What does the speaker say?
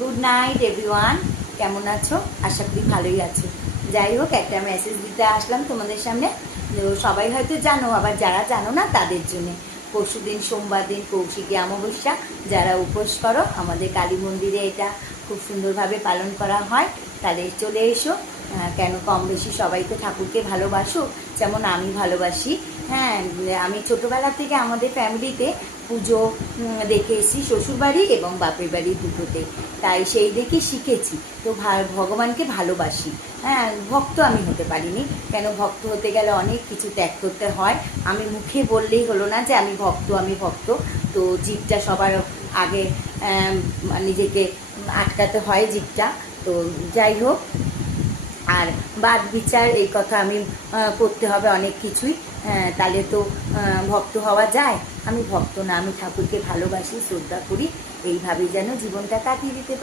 Good night everyone. কেমন আছো? আশা করি ভালোই আছো। যাই হোক, একটা মেসেজ দিতে আসলাম তোমাদের সামনে। তো সবাই হয়তো জানো, আবার যারা জানো না তাদের জন্য। পরশু দিন সোমবার দিন কৌশিকী অমাবস্যা। যারা উপোস করো, আমাদের কালী মন্দিরে এটা খুব সুন্দরভাবে পালন করা হয়। তাহলে চলে এসো। কেন, কম বেশি সবাই তো ঠাকুরকে ভালোবাসো, যেমন আমি ভালোবাসি। হ্যাঁ, আমি ছোটোবেলা থেকে আমাদের ফ্যামিলিতে পুজো দেখে এসেছি, শ্বশুরবাড়ি এবং বাপের বাড়ি দুটোতে। তাই সেই দেখে শিখেছি। তো ভগবানকে ভালোবাসি। হ্যাঁ, ভক্ত আমি হতে পারিনি। কেন, ভক্ত হতে গেলে অনেক কিছু ত্যাগ করতে হয়। আমি মুখে বললেই হলো না যে আমি ভক্ত, আমি ভক্ত। তো জিভটা সবার আগে নিজেকে আটকাতে হয়, জিভটা। তো যাই হোক, আর বাদ বিচার এই কথা আমি করতে হবে অনেক কিছুই। তাহলে তো ভক্ত হওয়া যায়। আমি ভক্ত না, আমি ঠাকুরকে ভালোবাসি, শ্রদ্ধা করি। এইভাবেই যেন জীবনটা কাটিয়ে দিতে পারি।